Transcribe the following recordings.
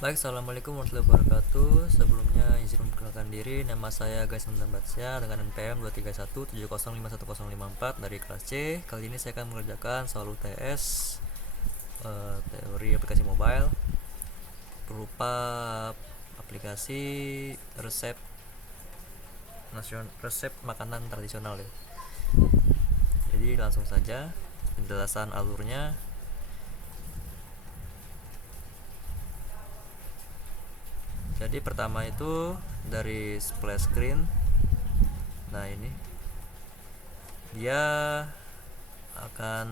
Baik, assalamualaikum warahmatullahi wabarakatuh. Sebelumnya izin memperkenalkan diri, nama saya Gaisman Batsya dengan NPM 23170511054 dari kelas C. Kali ini saya akan mengerjakan soal UTS teori aplikasi mobile berupa aplikasi resep resep makanan tradisional ya. Jadi langsung saja penjelasan alurnya. Jadi pertama itu dari splash screen. Nah, ini dia akan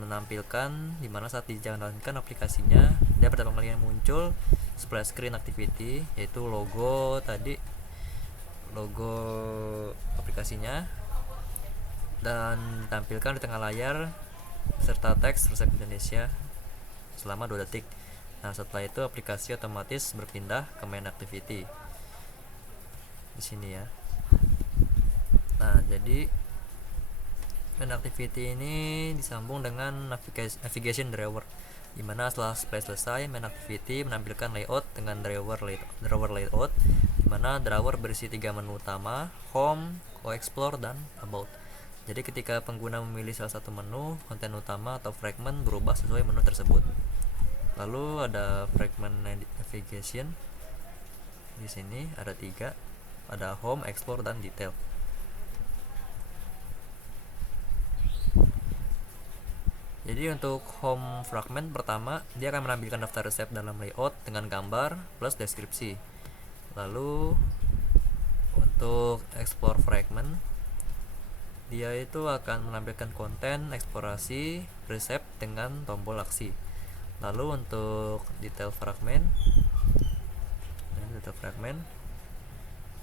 menampilkan dimana saat dijalankan aplikasinya dia pertama kali yang muncul splash screen activity, yaitu logo logo aplikasinya, dan tampilkan di tengah layar serta teks resep Indonesia selama 2 detik. Nah, setelah itu aplikasi otomatis berpindah ke main activity di sini ya. Nah, jadi main activity ini disambung dengan navigation driver, dimana setelah selesai main activity menampilkan layout dengan driver layout, dimana driver berisi 3 menu utama: home, explore, dan about. Jadi ketika pengguna memilih salah satu menu, konten utama atau fragment berubah sesuai menu tersebut. Lalu ada fragment navigation. Di sini ada 3, ada home, explore, dan detail. Jadi untuk home fragment pertama, dia akan menampilkan daftar resep dalam layout dengan gambar plus deskripsi. Lalu untuk explore fragment, dia itu akan menampilkan konten eksplorasi resep dengan tombol aksi. Lalu untuk detail fragment,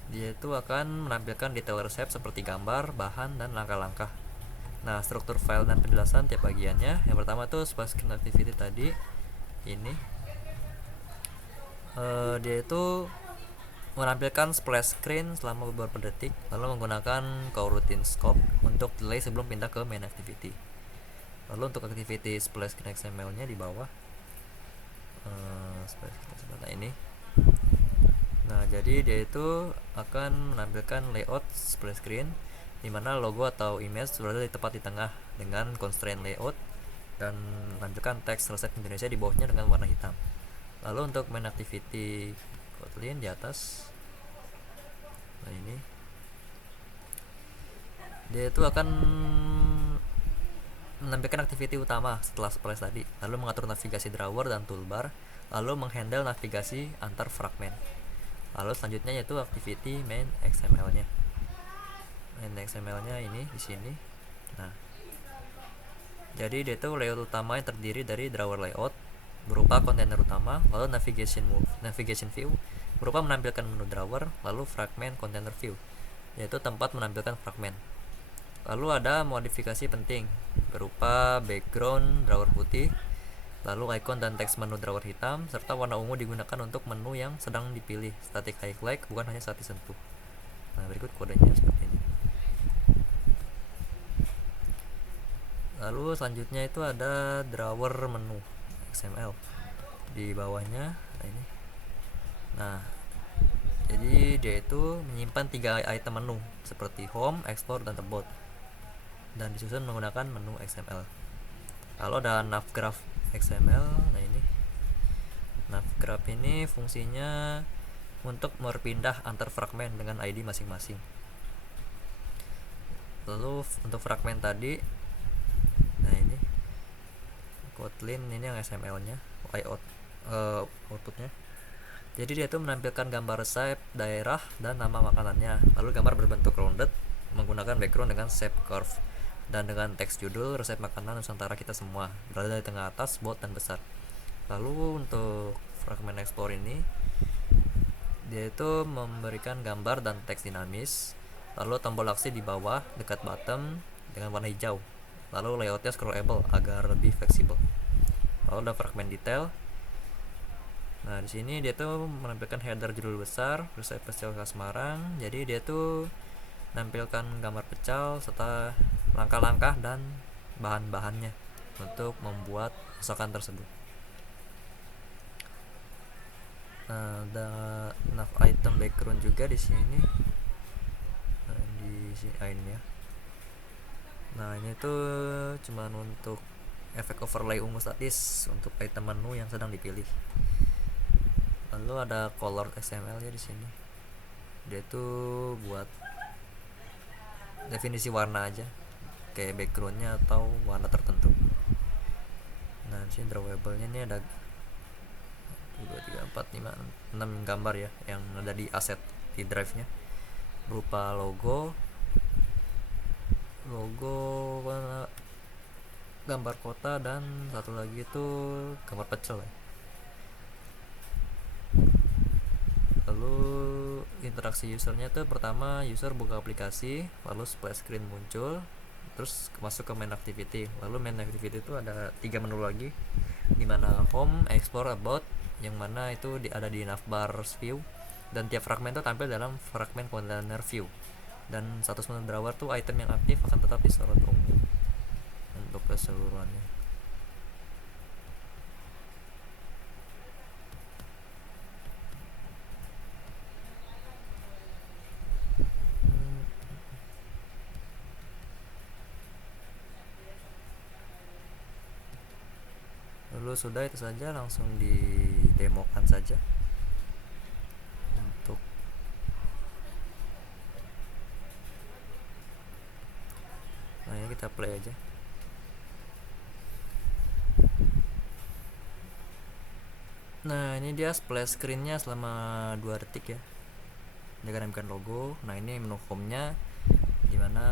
dia itu akan menampilkan detail resep seperti gambar, bahan, dan langkah-langkah. Nah, struktur file dan penjelasan tiap bagiannya. Yang pertama tuh splash screen activity tadi ini, dia itu menampilkan splash screen selama beberapa detik, lalu menggunakan coroutine scope untuk delay sebelum pindah ke main activity. Lalu untuk activity splash screen XML-nya di bawah, splash screen ini. Nah, jadi dia itu akan menampilkan layout splash screen di mana logo atau image berada di tepat di tengah dengan constraint layout, dan menampilkan teks resep Indonesia di bawahnya dengan warna hitam. Lalu untuk main activity Kotlin di atas, nah ini dia itu akan menampilkan activity utama setelah splash tadi, lalu mengatur navigasi drawer dan toolbar, lalu menghandle navigasi antar fragment. Lalu selanjutnya yaitu activity main XML-nya. Main XML-nya ini di sini. Nah, jadi dia itu layout utama yang terdiri dari drawer layout berupa kontainer utama, lalu navigation view berupa menampilkan menu drawer, lalu fragment container view, yaitu tempat menampilkan fragment. Lalu ada modifikasi penting berupa background drawer putih, lalu icon dan teks menu drawer hitam, serta warna ungu digunakan untuk menu yang sedang dipilih, static highlight, bukan hanya saat disentuh. Nah, berikut kodenya seperti ini. Lalu selanjutnya itu ada drawer menu XML di bawahnya. Nah, ini. Nah, jadi dia itu menyimpan 3 item menu seperti home, explore, dan about, dan disusun menggunakan menu XML. Lalu ada navgraph XML. Nah, ini navgraph ini fungsinya untuk berpindah antar fragmen dengan ID masing-masing. Lalu untuk fragmen tadi, nah ini Kotlin ini yang XML-nya, outputnya. Jadi dia tuh menampilkan gambar resep, daerah, dan nama makanannya. Lalu gambar berbentuk rounded menggunakan background dengan shape curve, dan dengan teks judul resep makanan Nusantara kita semua berada di tengah atas, bold, dan besar. Lalu untuk fragment explore ini, dia itu memberikan gambar dan teks dinamis, lalu tombol aksi di bawah dekat bottom dengan warna hijau, lalu layoutnya scrollable agar lebih fleksibel. Lalu ada fragment detail. Nah, di sini dia tuh menampilkan header judul besar resep pecel khas Semarang. Jadi dia tuh menampilkan gambar pecel serta langkah-langkah dan bahan-bahannya untuk membuat masakan tersebut. Ada nav item background juga di sini. Di sini ini ya. Nah ini tuh cuman untuk efek overlay ungu statis untuk item menu yang sedang dipilih. Lalu ada color XML ya di sini. Dia tuh buat definisi warna aja, kayak backgroundnya atau warna tertentu. Nah di sini drawable-nya ini ada 2, 3, 4, 5, 6 gambar ya yang ada di aset di drive-nya, berupa logo, gambar kota, dan satu lagi itu gambar pecel ya. Lalu interaksi usernya tuh pertama user buka aplikasi, lalu splash screen muncul, terus masuk ke main activity. Lalu main activity itu ada 3 menu lagi, dimana home, explore, about, yang mana itu ada di navbar view, dan tiap fragmen itu tampil dalam fragmen container view, dan status menu drawer tuh item yang aktif akan tetap disorot ungu untuk keseluruhannya. Lalu sudah, itu saja, langsung didemokan saja. Untuk nah ini kita play aja. Nah ini dia splash screennya selama 2 detik ya. Dia akan menambahkan logo. Nah ini menu home-nya, dimana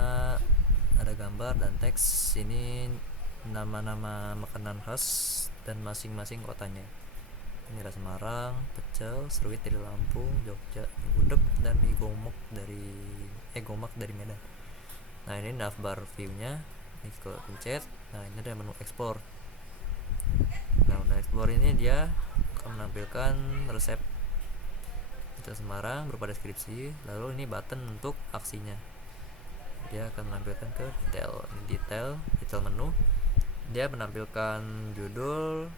ada gambar dan teks. Ini nama-nama makanan khas dan masing-masing kotanya. Ini ada Semarang, pecel, seruit dari Lampung, Jogja, gudeg, dan mie gomak dari Medan. Nah ini navbar view-nya. Ini kalau pencet, nah ini ada menu explore. Nah menu explore ini dia akan menampilkan resep pecel Semarang berupa deskripsi. Lalu ini button untuk aksinya. Dia akan menampilkan ke detail menu. Dia menampilkan judul,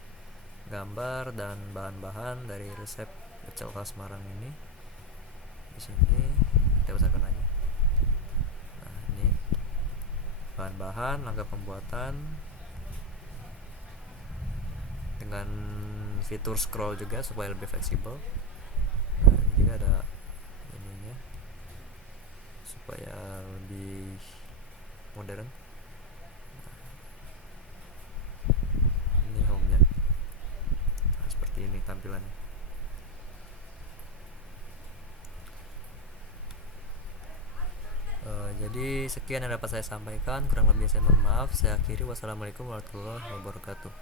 gambar, dan bahan-bahan dari resep pecel khas Semarang ini. Di sini kita besarkan aja. Nah ini bahan-bahan, langkah pembuatan, dengan fitur scroll juga supaya lebih fleksibel. Nah ini juga ada ininya supaya lebih modern. Ini home-nya. Nah, seperti ini tampilannya. Jadi sekian yang dapat saya sampaikan, kurang lebih saya mohon maaf. Saya akhiri, wassalamualaikum warahmatullahi wabarakatuh.